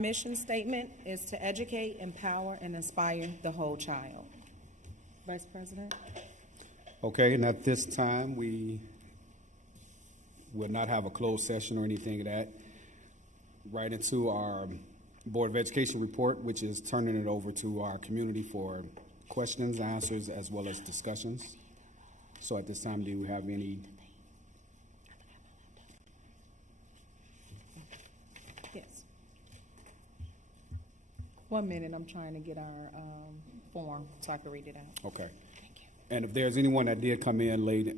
Mission statement is to educate, empower, and inspire the whole child. Vice President? Okay, and at this time, we will not have a closed session or anything of that. Right into our Board of Education report, which is turning it over to our community for questions, answers, as well as discussions. So at this time, do you have any? Yes. 1 minute, I'm trying to get our form so I can read it out. Okay. Thank you. And if there's anyone that did come in late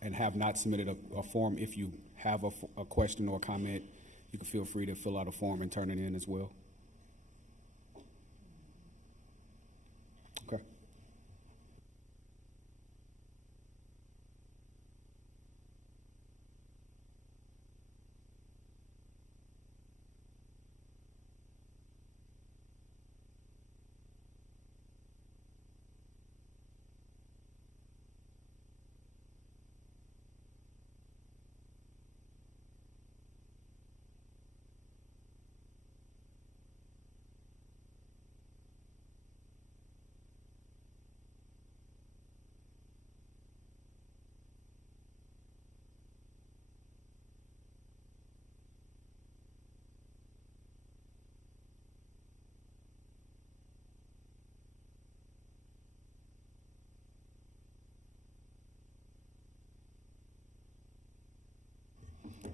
and have not submitted a form, if you have a question or comment, you can feel free to fill out a form and turn it in as well. Okay.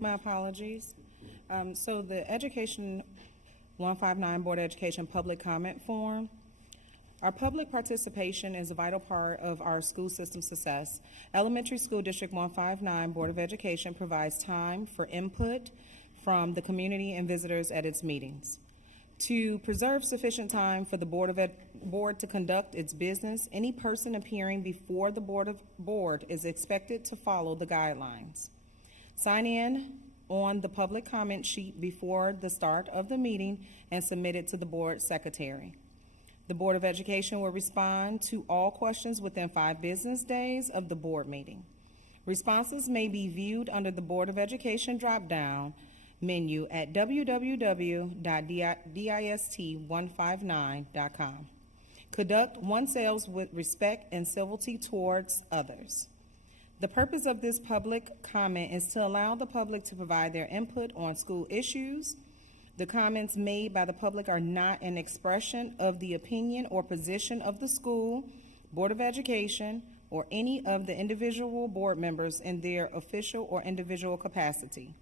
My apologies. So the Education 159 Board of Education public comment form. Our public participation is a vital part of our school system success. Elementary School District 159 Board of Education provides time for input from the community and visitors at its meetings. To preserve sufficient time for the board to conduct its business, any person appearing before the board is expected to follow the guidelines. Sign in on the public comment sheet before the start of the meeting and submit it to the board secretary. The Board of Education will respond to all questions within 5 business days of the board meeting. Responses may be viewed under the Board of Education drop-down menu at www.dist159.com. Conduct oneself with respect and civility towards others. The purpose of this public comment is to allow the public to provide their input on school issues. The comments made by the public are not an expression of the opinion or position of the school, Board of Education, or any of the individual board members in their official or individual capacity.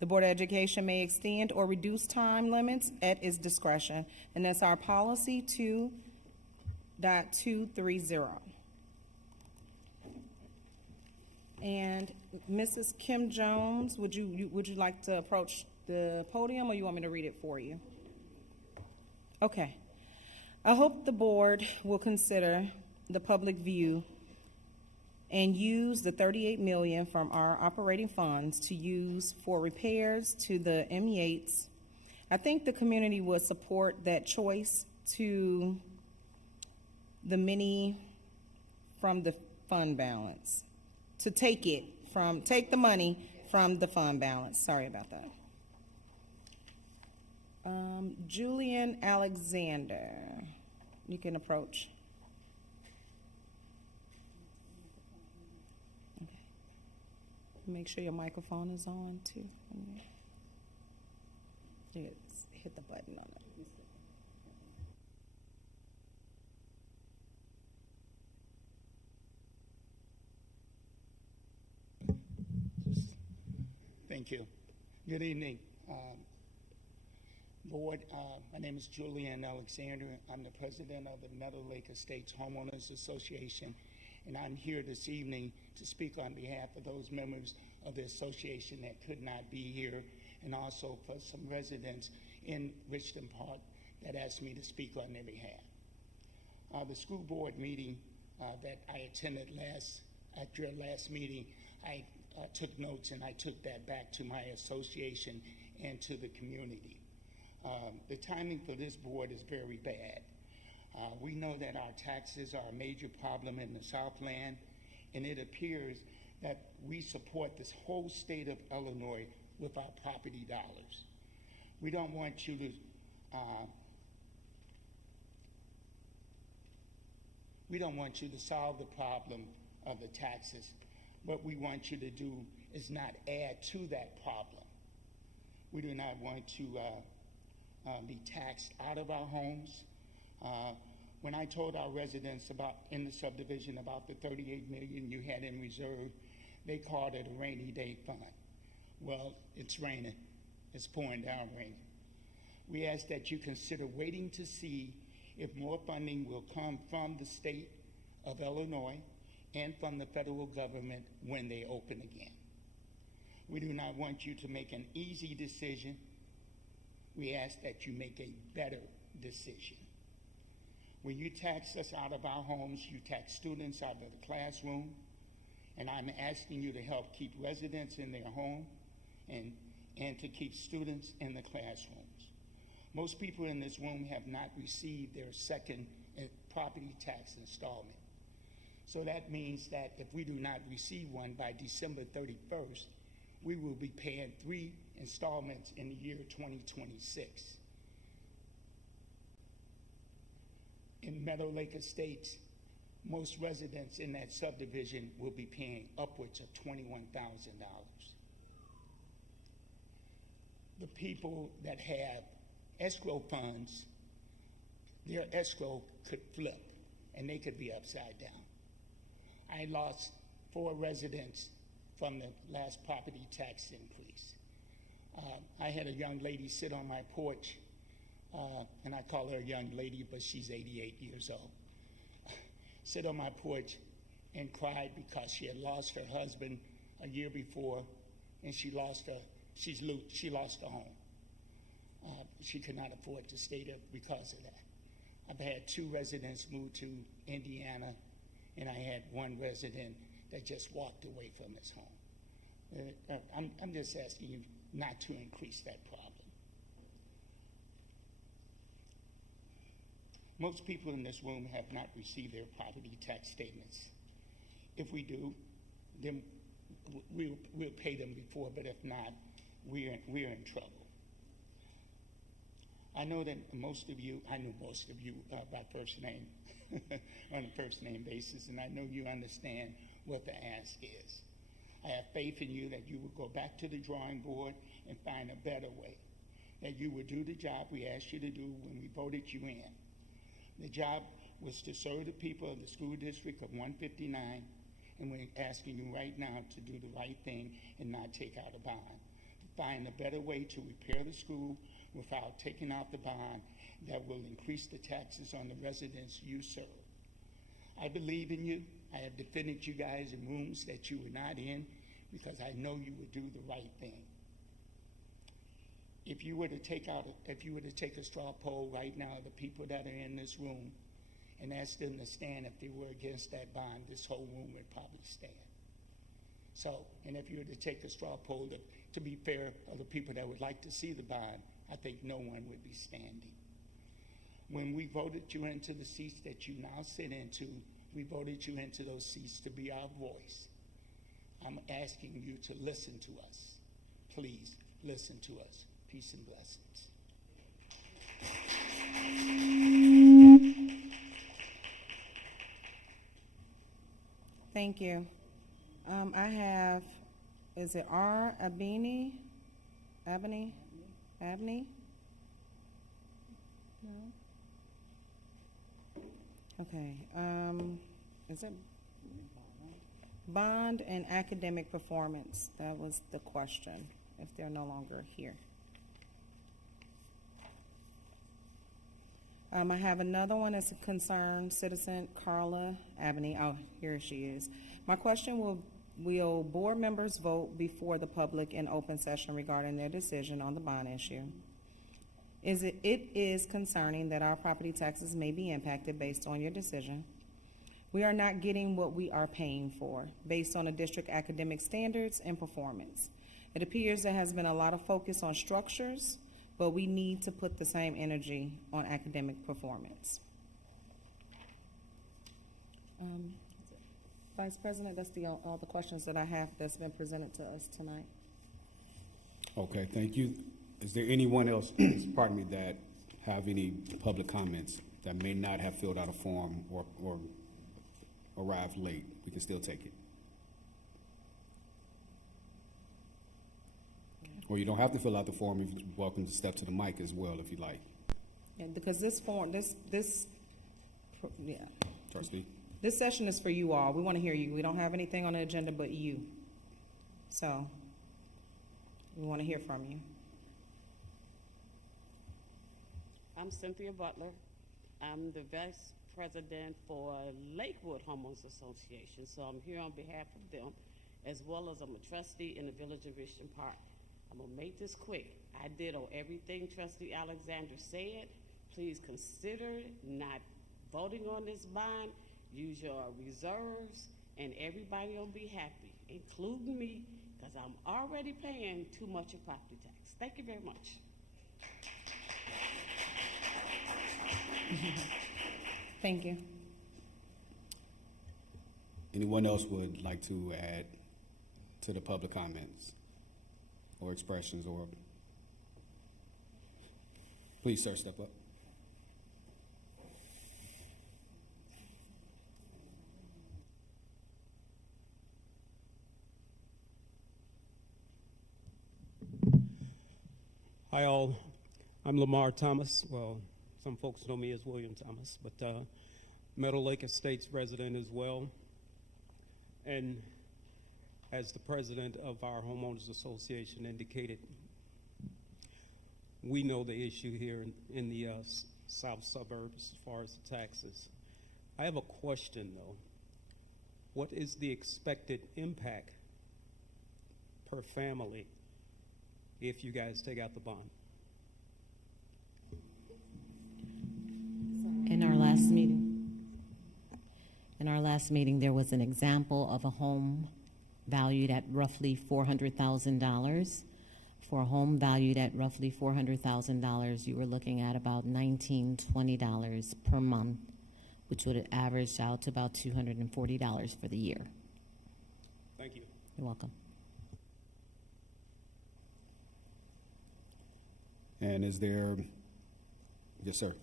The Board of Education may extend or reduce time limits at its discretion, and that's our policy 2.230. And Mrs. Kim Jones, would you like to approach the podium, or you want me to read it for you? Okay. I hope the board will consider the public view and use the $38 million from our operating funds to use for repairs to the M8s. I think the community would support that choice to the mini from the fund balance. To take the money from the fund balance. Sorry about that. Julian Alexander, you can approach. Okay. Make sure your microphone is on too. Yes, hit the button on it. Thank you. Good evening, Board. My name is Julian Alexander. I'm the president of the Meadow Lake Estates Homeowners Association, and I'm here this evening to speak on behalf of those members of the association that could not be here, and also for some residents in Richton Park that asked me to speak on their behalf. The school board meeting that I attended at your last meeting, I took notes, and I took that back to my association and to the community. The timing for this board is very bad. We know that our taxes are a major problem in the Southland, and it appears that we support this whole state of Illinois with our property dollars. We don't want you to We don't want you to solve the problem of the taxes. What we want you to do is not add to that problem. We do not want to be taxed out of our homes. When I told our residents in the subdivision about the $38 million you had in reserve, they called it a rainy day fund. Well, it's raining. It's pouring down rain. We ask that you consider waiting to see if more funding will come from the state of Illinois and from the federal government when they open again. We do not want you to make an easy decision. We ask that you make a better decision. When you tax us out of our homes, you tax students out of the classroom, and I'm asking you to help keep residents in their home and to keep students in the classrooms. Most people in this room have not received their second property tax installment. So that means that if we do not receive one by December 31st, we will be paying 3 installments in the year 2026. In Meadow Lake Estates, most residents in that subdivision will be paying upwards of $21,000. The people that have escrow funds, their escrow could flip and they could be upside down. I lost 4 residents from the last property tax increase. I had a young lady sit on my porch, and I call her a young lady, but she's 88 years old, sit on my porch and cried because she had lost her husband a year before, and she lost her home. She could not afford to stay there because of that. I've had 2 residents move to Indiana, and I had 1 resident that just walked away from his home. I'm just asking you not to increase that problem. Most people in this room have not received their property tax statements. If we do, then we'll pay them before, but if not, we're in trouble. I know most of you by first name, on a first name basis, and I know you understand what the ask is. I have faith in you that you will go back to the drawing board and find a better way, that you will do the job we asked you to do when we voted you in. The job was to serve the people of the school district of 159, and we're asking you right now to do the right thing and not take out a bond. Find a better way to repair the school without taking out the bond that will increase the taxes on the residents you serve. I believe in you. I have defended you guys in rooms that you were not in because I know you would do the right thing. If you were to take a straw poll right now of the people that are in this room and ask them to stand if they were against that bond, this whole room would probably stand. So, and if you were to take a straw poll to be fair of the people that would like to see the bond, I think no one would be standing. When we voted you into the seats that you now sit into, we voted you into those seats to be our voice. I'm asking you to listen to us. Please listen to us. Peace and blessings. Thank you. I have, is it R. Abney? Abney? No? Okay. Is it bond and academic performance? That was the question, if they're no longer here. I have another one as a concerned citizen, Carla Abney. Oh, here she is. My question will board members vote before the public in open session regarding their decision on the bond issue? It is concerning that our property taxes may be impacted based on your decision. We are not getting what we are paying for based on the district academic standards and performance. It appears there has been a lot of focus on structures, but we need to put the same energy on academic performance. Vice President, that's all the questions that I have that's been presented to us tonight. Okay, thank you. Is there anyone else, pardon me, that have any public comments that may not have filled out a form or arrived late, we can still take it. Or you don't have to fill out the form. You're welcome to step to the mic as well if you like. Yeah, because this form, yeah. Trustee? This session is for you all. We want to hear you. We don't have anything on the agenda but you. So, we want to hear from you. I'm Cynthia Butler. I'm the Vice President for Lakewood Homeowners Association. So I'm here on behalf of them, as well as I'm a trustee in the Village of Richton Park. I'm gonna make this quick. I did on everything Trustee Alexander said. Please consider not voting on this bond. Use your reserves, and everybody will be happy, including me, because I'm already paying too much of property tax. Thank you very much. Thank you. Anyone else would like to add to the public comments or expressions, or please, sir, step up. Hi all, I'm Lamar Thomas. Well, some folks know me as William Thomas, but Meadow Lake Estates resident as well. And as the president of our homeowners association indicated, we know the issue here in the south suburbs as far as the taxes. I have a question though. What is the expected impact per family if you guys take out the bond? In our last meeting, there was an example of a home valued at roughly $400,000. For a home valued at roughly $400,000, you were looking at about $19, $20 per month, which would have averaged out to about $240 for the year. Thank you. You're welcome. And is there, yes, sir.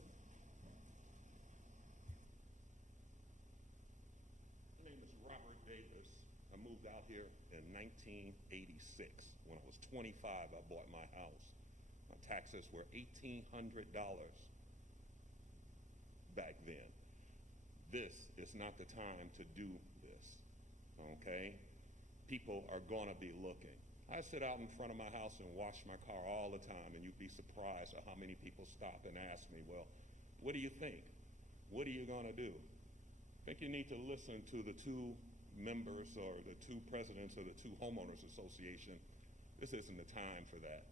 My name is Robert Davis. I moved out here in 1986. When I was 25, I bought my house. My taxes were $1,800 back then. This is not the time to do this, okay? People are gonna be looking. I sit out in front of my house and wash my car all the time, and you'd be surprised at how many people stop and ask me, well, what do you think? What are you gonna do? I think you need to listen to the two members or the two presidents of the two homeowners association. This isn't the time for that.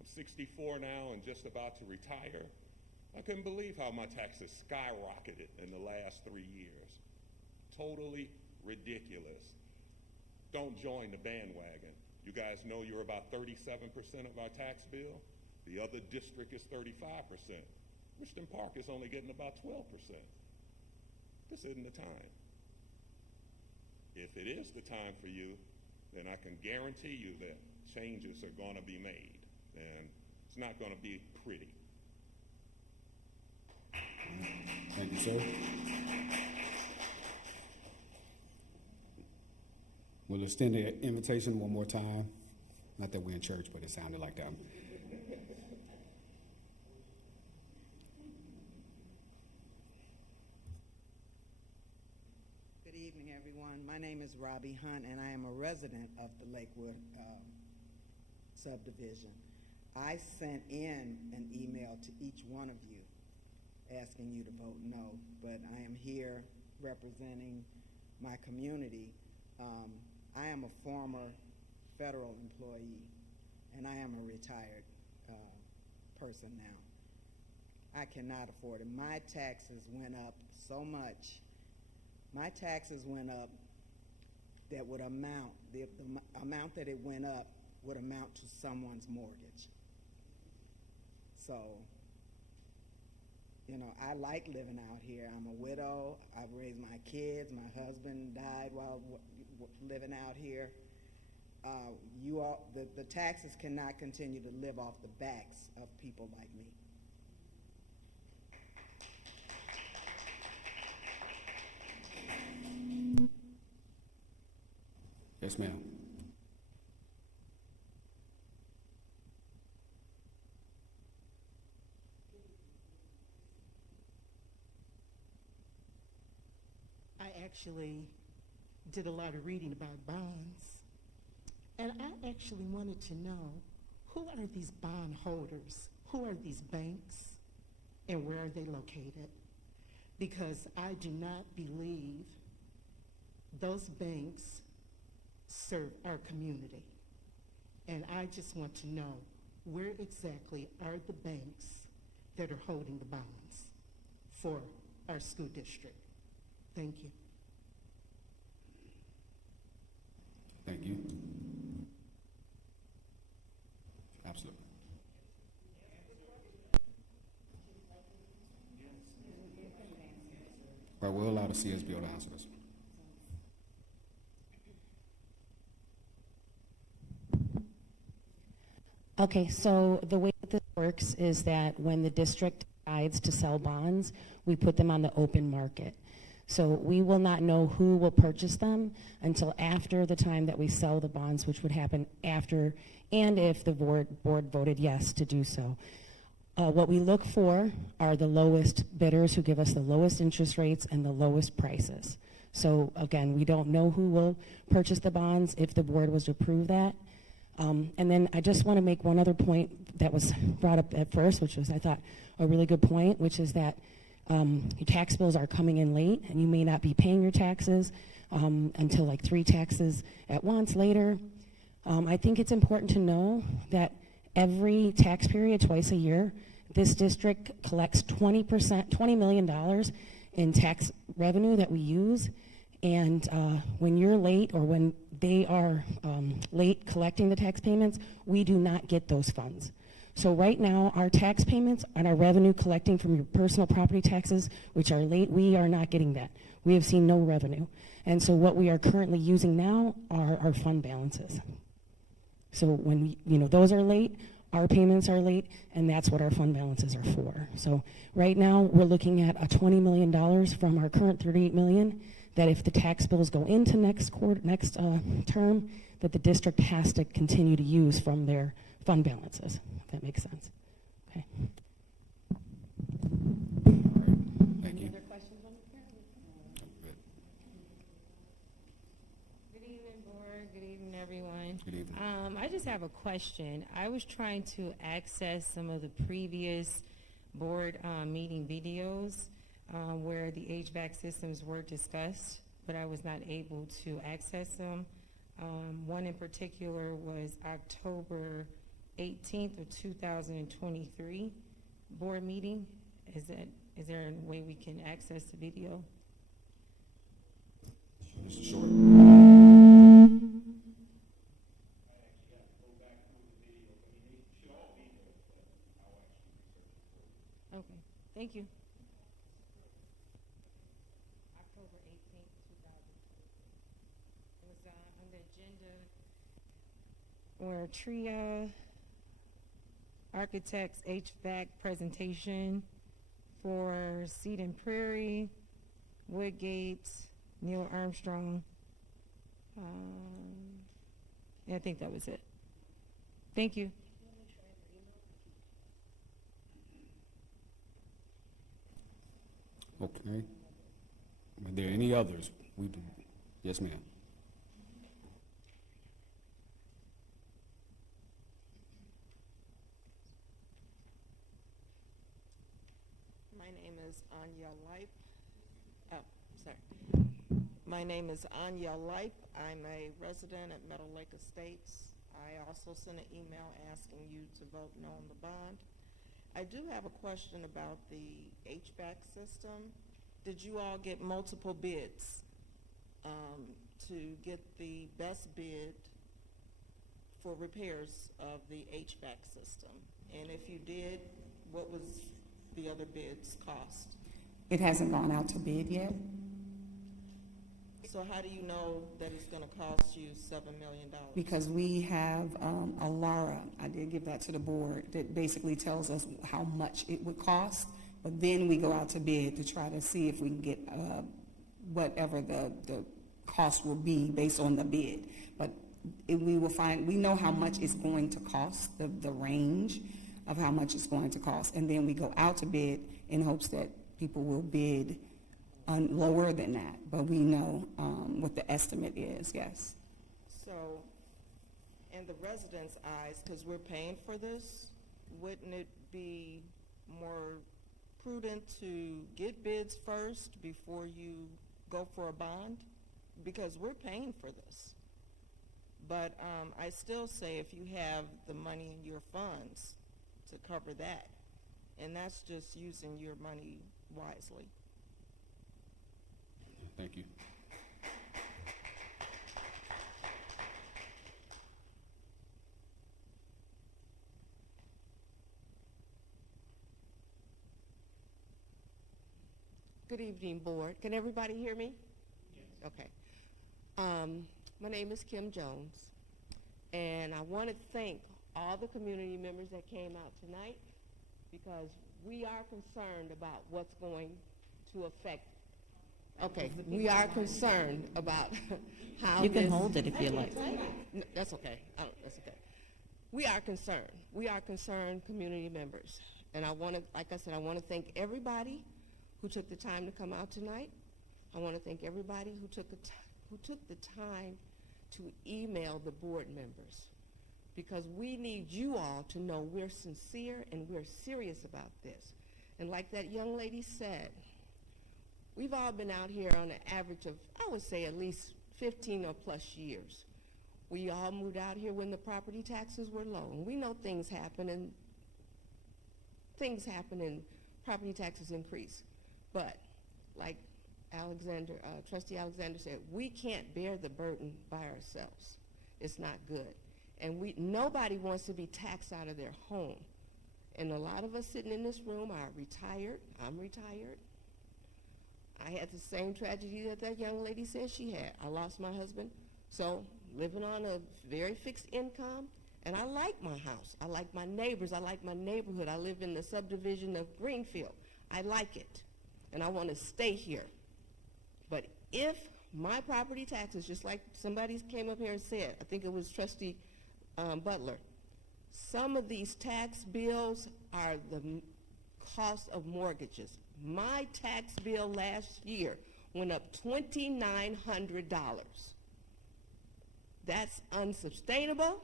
I'm 64 now and just about to retire. I couldn't believe how my taxes skyrocketed in the last 3 years. Totally ridiculous. Don't join the bandwagon. You guys know you're about 37% of our tax bill. The other district is 35%. Richton Park is only getting about 12%. This isn't the time. If it is the time for you, then I can guarantee you that changes are going to be made, and it's not going to be pretty. Thank you, sir. We'll extend the invitation one more time. Not that we're in church, but it sounded like that. Good evening, everyone. My name is Robbie Hunt, and I am a resident of the Lakewood subdivision. I sent in an email to each one of you asking you to vote no, but I am here representing my community. I am a former federal employee, and I am a retired person now. I cannot afford it. My taxes went up so much. My taxes went up that would amount, the amount that it went up would amount to someone's mortgage. So, you know, I like living out here. I'm a widow. I've raised my kids. My husband died while living out here. The taxes cannot continue to live off the backs of people like me. Yes, ma'am. I actually did a lot of reading about bonds, and I actually wanted to know, who are these bond holders? Who are these banks, and where are they located? Because I do not believe those banks serve our community. And I just want to know, where exactly are the banks that are holding the bonds for our school district? Thank you. Thank you. Absolutely. Well, we'll allow the CSBO to answer this one. Okay, so the way that this works is that when the district decides to sell bonds, we put them on the open market. So we will not know who will purchase them until after the time that we sell the bonds, which would happen after, and if the board voted yes to do so. What we look for are the lowest bidders who give us the lowest interest rates and the lowest prices. So again, we don't know who will purchase the bonds if the board was to approve that. And then I just want to make one other point that was brought up at first, which was, I thought, a really good point, which is that your tax bills are coming in late, and you may not be paying your taxes until like 3 taxes at once later. I think it's important to know that every tax period, twice a year, this district collects $20 million in tax revenue that we use. And when you're late, or when they are late collecting the tax payments, we do not get those funds. So right now, our tax payments and our revenue collecting from your personal property taxes, which are late, we are not getting that. We have seen no revenue. And so what we are currently using now are our fund balances. So when those are late, our payments are late, and that's what our fund balances are for. So right now, we're looking at a $20 million from our current $38 million, that if the tax bills go into next term, that the district has to continue to use from their fund balances, if that makes sense. Okay. Thank you. Other questions on the panel? Good evening, board. Good evening, everyone. Good evening. I just have a question. I was trying to access some of the previous board meeting videos where the HVAC systems were discussed, but I was not able to access them. One in particular was October 18th of 2023 board meeting. Is there a way we can access the video? Mr. Short. Okay, thank you. October 18th, 2023. It was on the agenda where TRIA Architects HVAC presentation for Seed and Prairie, Woodgate, Neil Armstrong. Yeah, I think that was it. Thank you. Okay. Are there any others? We do. Yes, ma'am. My name is Anya Lipe. Oh, sorry. My name is Anya Lipe. I'm a resident at Meadow Lake Estates. I also sent an email asking you to vote no on the bond. I do have a question about the HVAC system. Did you all get multiple bids to get the best bid for repairs of the HVAC system? And if you did, what was the other bids cost? It hasn't gone out to bid yet. So how do you know that it's going to cost you $7 million? Because we have a LARA, I did give that to the board, that basically tells us how much it would cost, but then we go out to bid to try to see if we can get whatever the cost will be based on the bid. But we know how much it's going to cost, the range of how much it's going to cost. And then we go out to bid in hopes that people will bid on lower than that. But we know what the estimate is, yes. So, in the residents' eyes, because we're paying for this, wouldn't it be more prudent to get bids first before you go for a bond? Because we're paying for this. But I still say if you have the money in your funds to cover that, and that's just using your money wisely. Thank you. Good evening, Board. Can everybody hear me? Yes. Okay. My name is Kim Jones, and I want to thank all the community members that came out tonight because we are concerned about what's going to affect. Okay, we are concerned about how You can hold it if you like. No, that's okay. That's okay. We are concerned. We are concerned community members, and I want to, like I said, I want to thank everybody who took the time to come out tonight. I want to thank everybody who took the time to email the board members, because we need you all to know we're sincere and we're serious about this. And like that young lady said, we've all been out here on an average of, I would say, at least 15 or plus years. We all moved out here when the property taxes were low, and we know things happen and property taxes increase. But like Trustee Alexander said, we can't bear the burden by ourselves. It's not good. And nobody wants to be taxed out of their home. And a lot of us sitting in this room are retired. I'm retired. I had the same tragedy that young lady said she had. I lost my husband. So living on a very fixed income, and I like my house. I like my neighbors. I like my neighborhood. I live in the subdivision of Greenfield. I like it, and I want to stay here. But if my property taxes, just like somebody came up here and said, I think it was Trustee Butler, some of these tax bills are the cost of mortgages. My tax bill last year went up $2,900. That's unsustainable.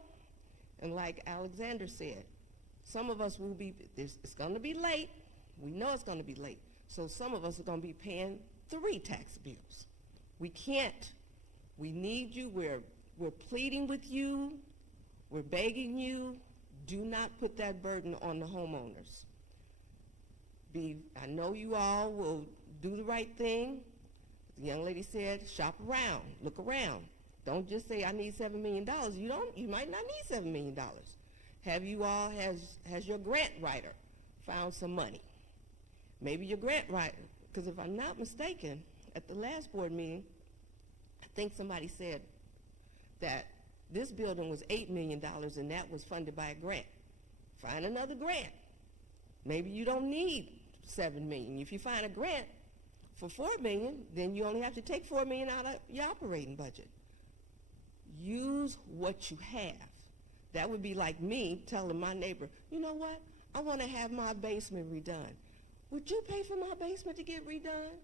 And like Alexander said, some of us will be, it's going to be late. We know it's going to be late. So some of us are going to be paying 3 tax bills. We can't. We need you. We're pleading with you. We're begging you. Do not put that burden on the homeowners. I know you all will do the right thing. The young lady said, shop around, look around. Don't just say, I need $7 million. You might not need $7 million. Have you all, has your grant writer found some money? Maybe your grant writer, because if I'm not mistaken, at the last board meeting, I think somebody said that this building was $8 million and that was funded by a grant. Find another grant. Maybe you don't need $7 million. If you find a grant for $4 million, then you only have to take $4 million out of your operating budget. Use what you have. That would be like me telling my neighbor, you know what? I want to have my basement redone. Would you pay for my basement to get redone?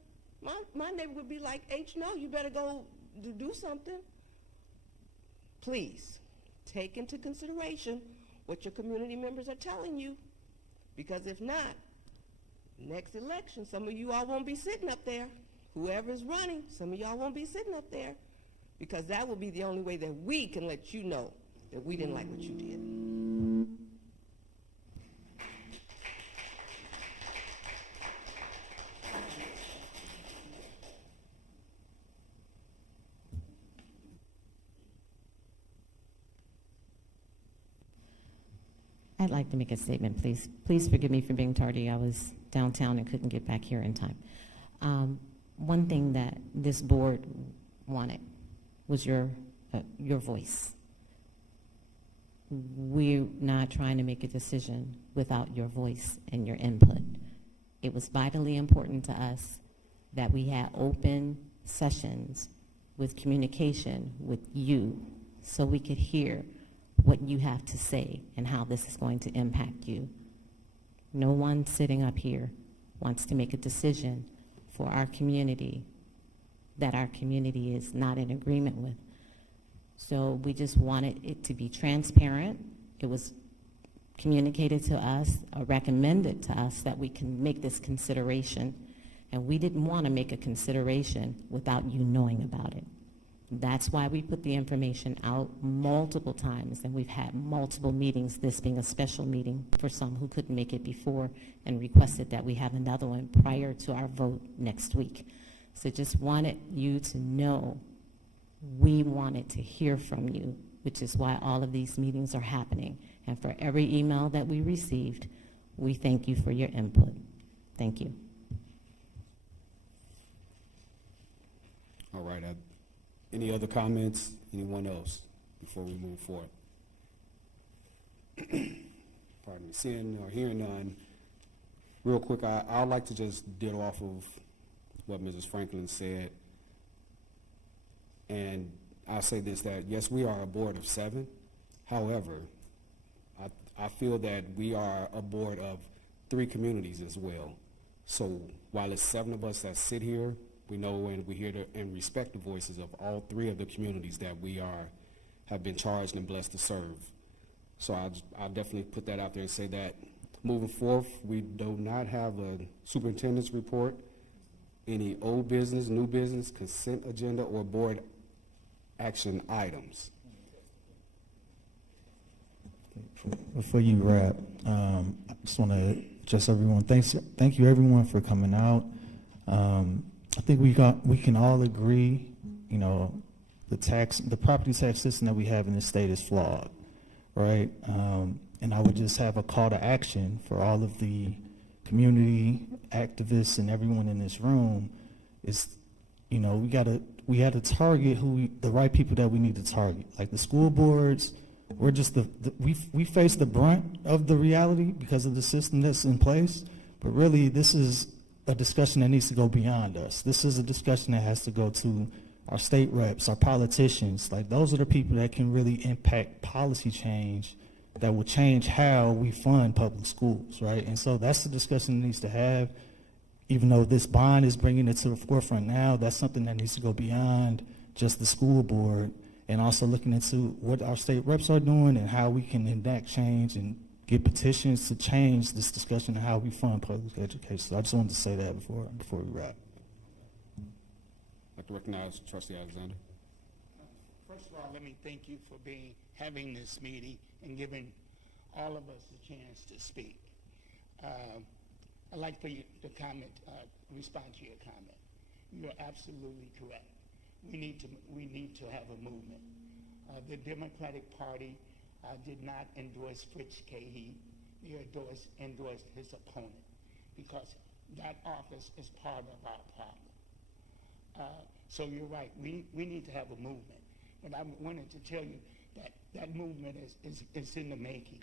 My neighbor would be like, no, you better go do something. Please, take into consideration what your community members are telling you, because if not, next election, some of you all won't be sitting up there. Whoever's running, some of y'all won't be sitting up there, because that will be the only way that we can let you know that we didn't like what you did. I'd like to make a statement, please. Please forgive me for being tardy. I was downtown and couldn't get back here in time. One thing that this board wanted was your voice. We're not trying to make a decision without your voice and your input. It was vitally important to us that we had open sessions with communication with you so we could hear what you have to say and how this is going to impact you. No one sitting up here wants to make a decision for our community that our community is not in agreement with. So we just wanted it to be transparent. It was communicated to us, recommended to us that we can make this consideration, and we didn't want to make a consideration without you knowing about it. That's why we put the information out multiple times, and we've had multiple meetings, this being a special meeting for some who couldn't make it before, and requested that we have another one prior to our vote next week. So just wanted you to know we wanted to hear from you, which is why all of these meetings are happening. And for every email that we received, we thank you for your input. Thank you. All right. Any other comments? Anyone else before we move forward? Pardon me. Seeing or hearing none, real quick, I'd like to just deal off of what Mrs. Franklin said. And I'll say this, that yes, we are a board of 7. However, I feel that we are a board of 3 communities as well. So while it's 7 of us that sit here, we know and we hear and respect the voices of all 3 of the communities that we have been charged and blessed to serve. So I'll definitely put that out there and say that moving forth, we do not have a superintendent's report, any old business, new business, consent agenda, or board action items. Before you wrap, I just want to address everyone. Thank you everyone for coming out. I think we can all agree, you know, the property tax system that we have in this state is flawed, right? And I would just have a call to action for all of the community activists and everyone in this room is, you know, we had to target the right people that we need to target, like the school boards. We're just we face the brunt of the reality because of the system that's in place, but really this is a discussion that needs to go beyond us. This is a discussion that has to go to our state reps, our politicians. Like, those are the people that can really impact policy change that will change how we fund public schools, right? And so that's the discussion that needs to have. Even though this bond is bringing it to the forefront now, that's something that needs to go beyond just the school board, and also looking into what our state reps are doing and how we can enact change and get petitions to change this discussion of how we fund public education. So I just wanted to say that before we wrap. I'd like to recognize Trustee Alexander. First of all, let me thank you for having this meeting and giving all of us a chance to speak. I'd like for you to respond to your comment. You're absolutely correct. We need to have a movement. The Democratic Party did not endorse Fritz Cahey. They endorsed his opponent, because that office is part of our problem. So you're right. We need to have a movement. And I wanted to tell you that movement is in the making.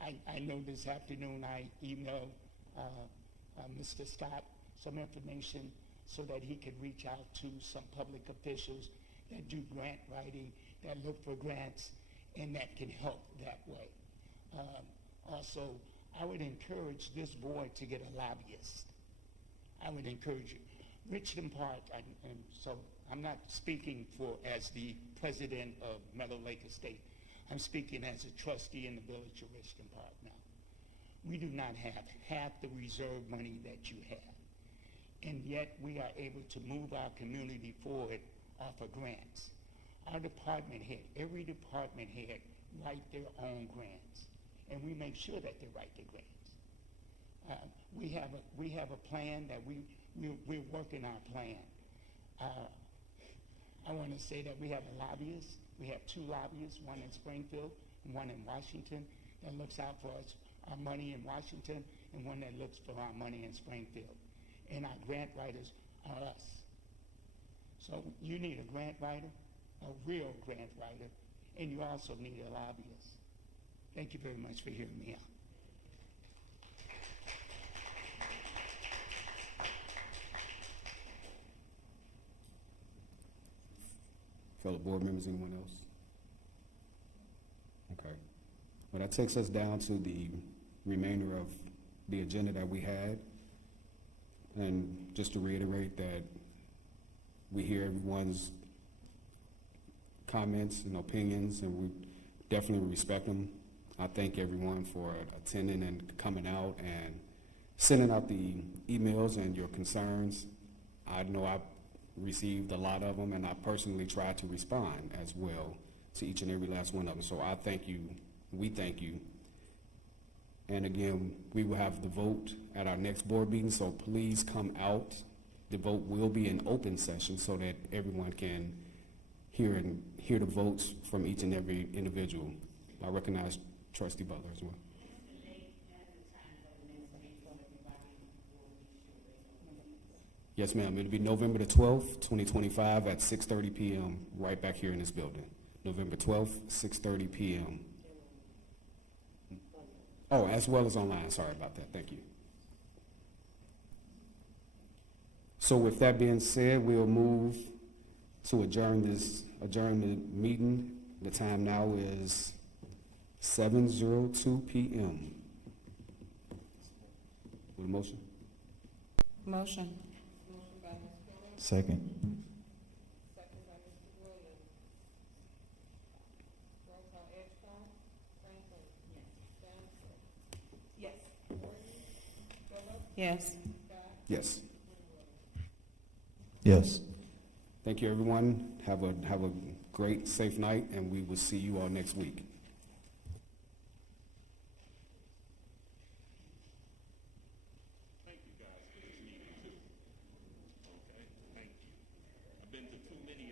I know this afternoon I emailed Mr. Scott some information so that he could reach out to some public officials that do grant writing, that look for grants, and that can help that way. Also, I would encourage this board to get a lobbyist. I would encourage you. Richland Park, and so I'm not speaking as the president of Meadow Lake Estate. I'm speaking as a trustee in the village of Richland Park now. We do not have half the reserve money that you have. And yet we are able to move our community forward off of grants. Our department head, every department head write their own grants. And we make sure that they write their grants. We have a plan that we're working our plan. I want to say that we have a lobbyist. We have 2 lobbyists, one in Springfield and one in Washington, that looks out for our money in Washington, and one that looks for our money in Springfield. And our grant writers are us. So you need a grant writer, a real grant writer, and you also need a lobbyist. Thank you very much for hearing me out. Fellow board members, anyone else? Okay. Well, that takes us down to the remainder of the agenda that we had. And just to reiterate that we hear everyone's comments and opinions, and we definitely respect them. I thank everyone for attending and coming out and sending out the emails and your concerns. I know I've received a lot of them, and I personally try to respond as well to each and every last one of them. So I thank you. We thank you. And again, we will have the vote at our next board meeting, so please come out. The vote will be an open session so that everyone can hear the votes from each and every individual. I recognize Trustee Butler as well. Yes, ma'am. It'll be November the 12th, 2025 at 6:30 p.m. right back here in this building. November 12th, 6:30 p.m. Oh, as well as online. Sorry about that. Thank you. So with that being said, we'll move to adjourn the meeting. The time now is 7:02 p.m. With a motion? Motion. Second. Second by Mr. Williams. Roll call, Edgecombe. Franklin. Yes. Johnson. Yes. Gordon. Phillips. Yes. Scott. Yes. Yes. Thank you, everyone. Have a great, safe night, and we will see you all next week. Thank you guys for this meeting too. Okay, thank you. I've been to too many